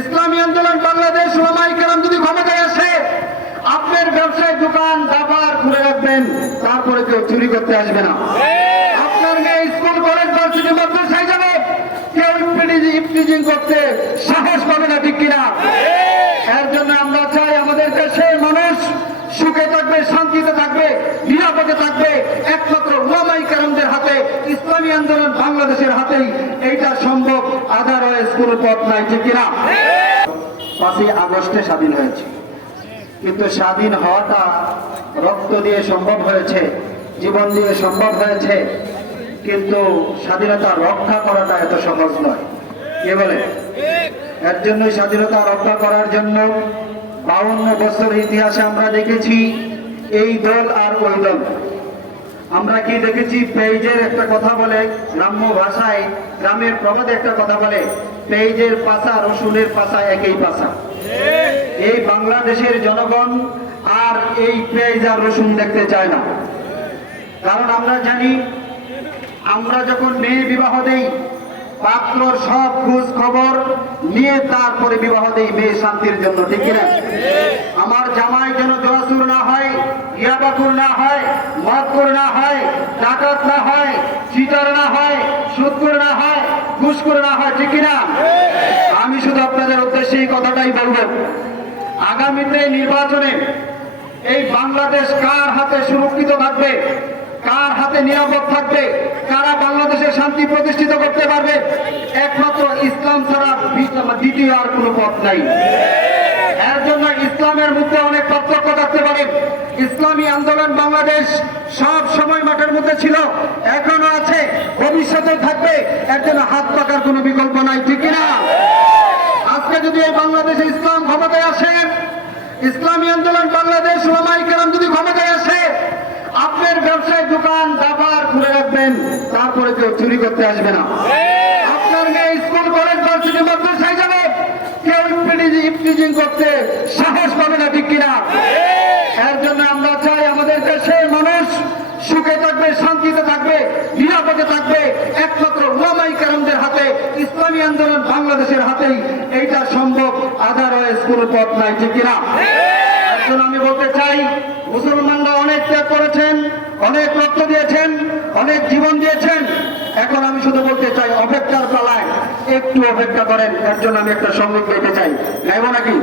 ইসলামী আন্দোলন বাংলাদেশ ওলামাই কেরাম যদি ক্ষমতায় আসে, আপনার ব্যবসায় দোকান দাবার খুলে রাখবেন, তারপরে কেউ চুরি করতে আসবে না। আপনার মেয়ে স্কুল, কলেজ, ভার্সিটি, মাদ্রাসায় যাবে, কেউ ইফটিজিং করতে সাহস পাবে না, ঠিক কিনা? এর জন্য আমরা চাই আমাদের দেশের মানুষ সুখে থাকবে, শান্তিতে থাকবে, নিরাপদে থাকবে। একমাত্র ওলামাই কারণদের হাতে, ইসলামী আন্দোলন বাংলাদেশের হাতেই এইটা সম্ভব। স্কুল পথ নাই ঠিক কিনা? পাঁচই আগস্টে স্বাধীন হয়েছে। কিন্তু স্বাধীন হওয়াটা রক্ত দিয়ে সম্ভব হয়েছে, জীবন দিয়ে সম্ভব হয়েছে, কিন্তু স্বাধীনতা রক্ষা করাটা এত সহজ নয়। কে বলে? এর জন্য স্বাধীনতা রক্ষা করার জন্য বাউন্ন বছর ইতিহাসে আমরা দেখেছি, এই দল আর ওই দল। আমরা কি দেখেছি? পেজের একটা কথা বলে, গ্রাম্য ভাষায়, গ্রামের প্রবাদে একটা কথা বলে পেজের পাশা রসুনের পাশা একই পাশা এই বাংলাদেশের জনগণ আর এই পেঁয়াজ আর রসুন দেখতে চায় না। কারণ আমরা জানি, আমরা যখন মেয়ে বিবাহ দেই, পাত্রর সব খোঁজ খবর নিয়ে তারপরে বিবাহ দেই, মেয়ে শান্তির জন্য, ঠিক কিনা? আমার জামাই যেন জয়াসুর না হয় ইয়াবাকুর না হয় মদকুর না হয়, ডাকাত না হয়, চিটার না হয় সুদকুর না হয় ঘুষকুর না হয়, ঠিক কিনা? আমি শুধু আপনাদের উদ্দেশ্যে এই কথাটাই বলব। আগামীতে নির্বাচনে এই বাংলাদেশ কার হাতে সুরক্ষিত থাকবে? কার হাতে নিরাপদ থাকবে? কারা বাংলাদেশের শান্তি প্রতিষ্ঠিত করতে পারবে? একমাত্র ইসলাম ছাড়া দ্বিতীয় আর কোনো পথ নাই। এর জন্য ইসলামের মধ্যে অনেক পার্থক্য থাকতে পারে। ইসলামী আন্দোলন বাংলাদেশ সব সময় মাঠের মধ্যে ছিল, এখনও আছে ভবিষ্যতে থাকবে, এর জন্য হাত পাকার কোনো বিকল্প নাই, ঠিক না আজকে যদি এই বাংলাদেশে ইসলাম ক্ষমতায় আসে, ইসলামী আন্দোলন বাংলাদেশ ওলামাই কেরাম যদি ক্ষমতায় আসে, আপনার ব্যবসায় দোকান, দাবার খুলে রাখবেন, তারপরে কেউ চুরি করতে আসবে না। আপনার মেয়ে স্কুল, কলেজ, ভার্সিটি, মাদ্রাসায় যাবে, কেউ ইফটিজিং করতে সাহস পাবে না, ঠিক কিনা? এর জন্য আমরা চাই আমাদের দেশের মানুষ সুখে থাকবে শান্তিতে থাকবে নিরাপদে থাকবে একমাত্র ওলামাই হাতে ইসলামী আন্দোলন বাংলাদেশের হাতেই এইটা সম্ভব হয়ে স্কুল পথ নাই, ঠিক কিনা? এখন আমি বলতে চাই, মুসলমানরা অনেক ত্যাগ করেছেন, অনেক রক্ত দিয়েছেন, অনেক জীবন দিয়েছেন। এখন আমি শুধু বলতে চাই, অপেক্ষার পালায়, একটু অপেক্ষা করেন, এর জন্য আমি একটা সংযোগ দিতে চাই। নাইব নাকি?